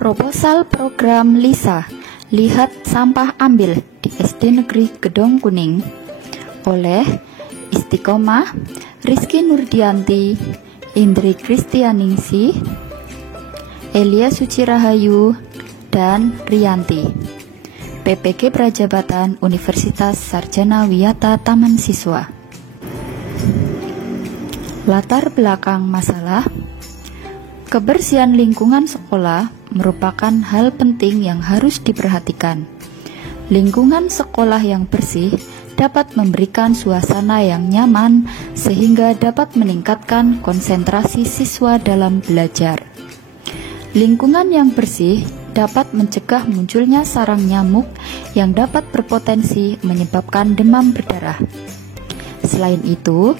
Proposal program LISA, Lihat Sampah Ambil di SD Negeri Gedong Kuning oleh Istiqomah, Rizky Nurdianti, Indri Kristianingsih, Elia Sucirahayu, dan Rianti. PPG Prajabatan Universitas Sarjana Wiyata Taman Siswa. Latar belakang masalah: kebersihan lingkungan sekolah merupakan hal penting yang harus diperhatikan. Lingkungan sekolah yang bersih dapat memberikan suasana yang nyaman sehingga dapat meningkatkan konsentrasi siswa dalam belajar. Lingkungan yang bersih dapat mencegah munculnya sarang nyamuk yang dapat berpotensi menyebabkan demam berdarah. Selain itu,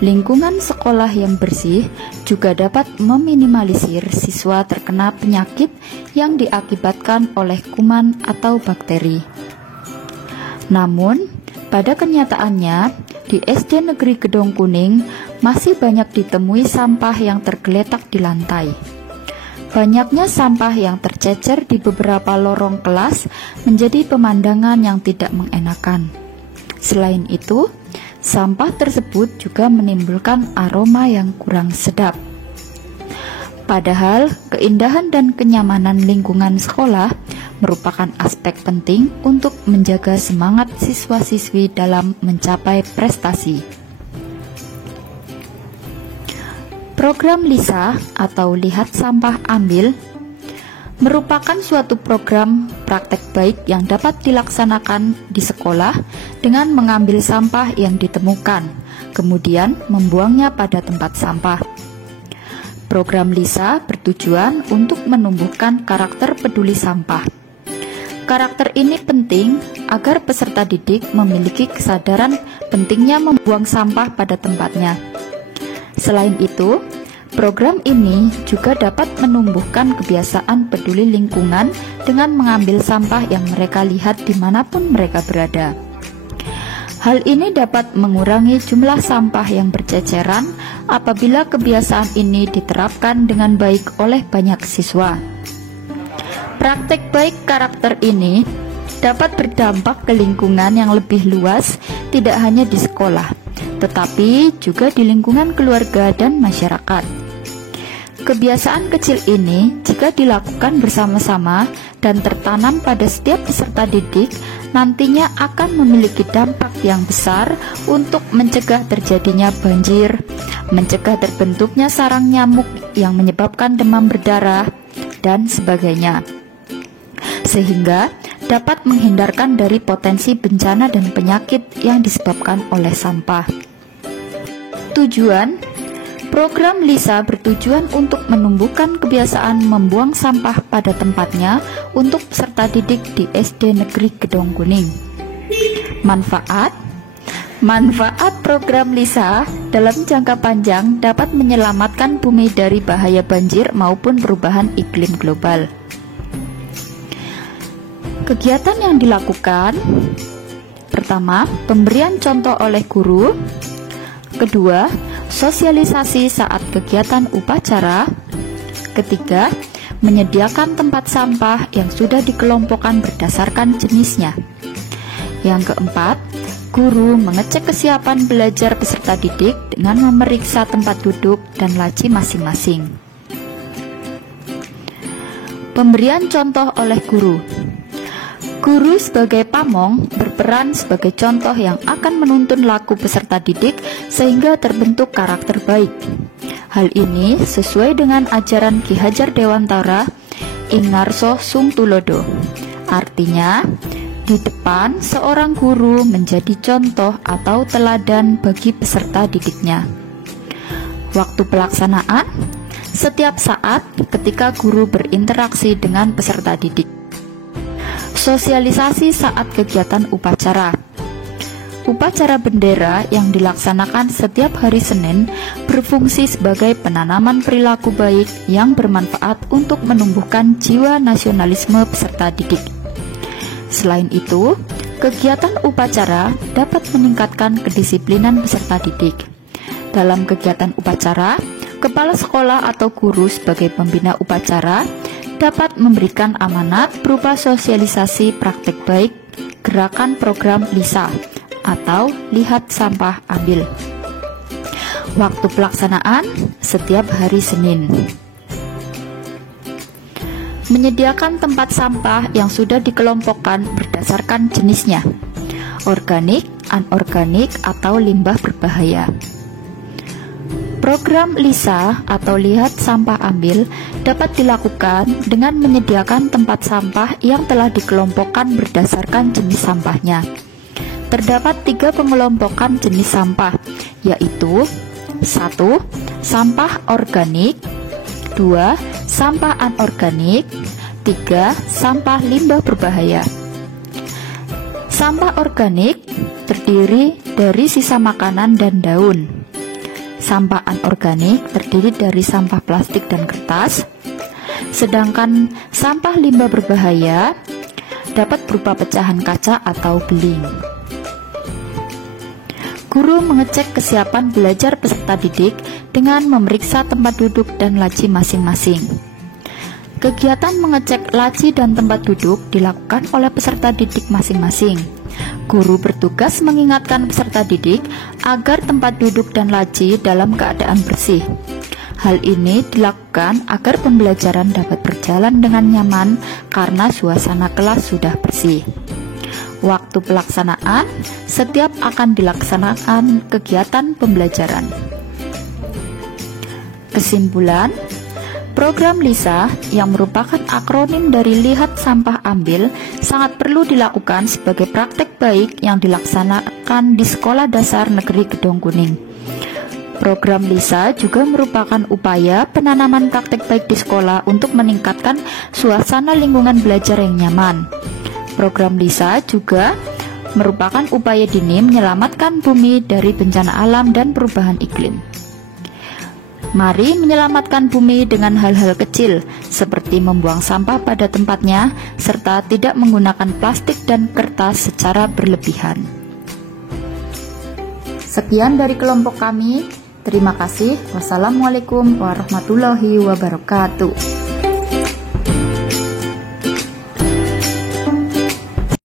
lingkungan sekolah yang bersih juga dapat meminimalisir siswa terkena penyakit yang diakibatkan oleh kuman atau bakteri. Namun, pada kenyataannya, di SD Negeri Gedong Kuning masih banyak ditemui sampah yang tergeletak di lantai. Banyaknya sampah yang tercecer di beberapa lorong kelas menjadi pemandangan yang tidak mengenakan. Selain itu, sampah tersebut juga menimbulkan aroma yang kurang sedap. Padahal, keindahan dan kenyamanan lingkungan sekolah merupakan aspek penting untuk menjaga semangat siswa-siswi dalam mencapai prestasi. Program LISA atau Lihat Sampah Ambil merupakan suatu program praktek baik yang dapat dilaksanakan di sekolah dengan mengambil sampah yang ditemukan, kemudian membuangnya pada tempat sampah. Program LISA bertujuan untuk menumbuhkan karakter peduli sampah. Karakter ini penting agar peserta didik memiliki kesadaran pentingnya membuang sampah pada tempatnya. Selain itu, program ini juga dapat menumbuhkan kebiasaan peduli lingkungan dengan mengambil sampah yang mereka lihat dimanapun mereka berada. Hal ini dapat mengurangi jumlah sampah yang berceceran apabila kebiasaan ini diterapkan dengan baik oleh banyak siswa. Praktek baik karakter ini dapat berdampak ke lingkungan yang lebih luas, tidak hanya di sekolah, tetapi juga di lingkungan keluarga dan masyarakat. Kebiasaan kecil ini jika dilakukan bersama-sama dan tertanam pada setiap peserta didik, nantinya akan memiliki dampak yang besar untuk mencegah terjadinya banjir, mencegah terbentuknya sarang nyamuk yang menyebabkan demam berdarah, dan sebagainya. Sehingga dapat menghindarkan dari potensi bencana dan penyakit yang disebabkan oleh sampah. Tujuan program LISA bertujuan untuk menumbuhkan kebiasaan membuang sampah pada tempatnya untuk peserta didik di SD Negeri Gedong Kuning. Manfaat program LISA dalam jangka panjang dapat menyelamatkan bumi dari bahaya banjir maupun perubahan iklim global. Kegiatan yang dilakukan: pertama, pemberian contoh oleh guru; kedua, sosialisasi saat kegiatan upacara; ketiga, menyediakan tempat sampah yang sudah dikelompokkan berdasarkan jenisnya; yang keempat, guru mengecek kesiapan belajar peserta didik dengan memeriksa tempat duduk dan laci masing-masing. Pemberian contoh oleh guru. Guru sebagai pamong berperan sebagai contoh yang akan menuntun laku peserta didik sehingga terbentuk karakter baik. Hal ini sesuai dengan ajaran Ki Hajar Dewantara Ing Ngarso Sung Tulodo. Artinya, di depan seorang guru menjadi contoh atau teladan bagi peserta didiknya. Waktu pelaksanaan: setiap saat ketika guru berinteraksi dengan peserta didik. Sosialisasi saat kegiatan upacara. Upacara bendera yang dilaksanakan setiap hari Senin berfungsi sebagai penanaman perilaku baik yang bermanfaat untuk menumbuhkan jiwa nasionalisme peserta didik. Selain itu, kegiatan upacara dapat meningkatkan kedisiplinan peserta didik. Dalam kegiatan upacara, kepala sekolah atau guru sebagai pembina upacara dapat memberikan amanat berupa sosialisasi praktek baik gerakan program LISA atau Lihat Sampah Ambil. Waktu pelaksanaan setiap hari Senin. Menyediakan tempat sampah yang sudah dikelompokkan berdasarkan jenisnya, organik, anorganik, atau limbah berbahaya. Program LISA atau Lihat Sampah Ambil dapat dilakukan dengan menyediakan tempat sampah yang telah dikelompokkan berdasarkan jenis sampahnya. Terdapat 3 pengelompokan jenis sampah, yaitu 1. Sampah organik, 2. Sampah anorganik, 3. Sampah limbah berbahaya. Sampah organik terdiri dari sisa makanan dan daun. Sampah anorganik terdiri dari sampah plastik dan kertas, sedangkan sampah limbah berbahaya dapat berupa pecahan kaca atau beling. Guru mengecek kesiapan belajar peserta didik dengan memeriksa tempat duduk dan laci masing-masing. Kegiatan mengecek laci dan tempat duduk dilakukan oleh peserta didik masing-masing. Guru bertugas mengingatkan peserta didik agar tempat duduk dan laci dalam keadaan bersih. Hal ini dilakukan agar pembelajaran dapat berjalan dengan nyaman karena suasana kelas sudah bersih. Waktu pelaksanaan setiap akan dilaksanakan kegiatan pembelajaran. Kesimpulan, program LISA yang merupakan akronim dari Lihat Sampah Ambil sangat perlu dilakukan sebagai praktek baik yang dilaksanakan di Sekolah Dasar Negeri Gedong Kuning. Program LISA juga merupakan upaya penanaman praktek baik di sekolah untuk meningkatkan suasana lingkungan belajar yang nyaman. Program LISA juga merupakan upaya dini menyelamatkan bumi dari bencana alam dan perubahan iklim. Mari menyelamatkan bumi dengan hal-hal kecil, seperti membuang sampah pada tempatnya, serta tidak menggunakan plastik dan kertas secara berlebihan. Sekian dari kelompok kami. Terima kasih. Wassalamualaikum warahmatullahi wabarakatuh.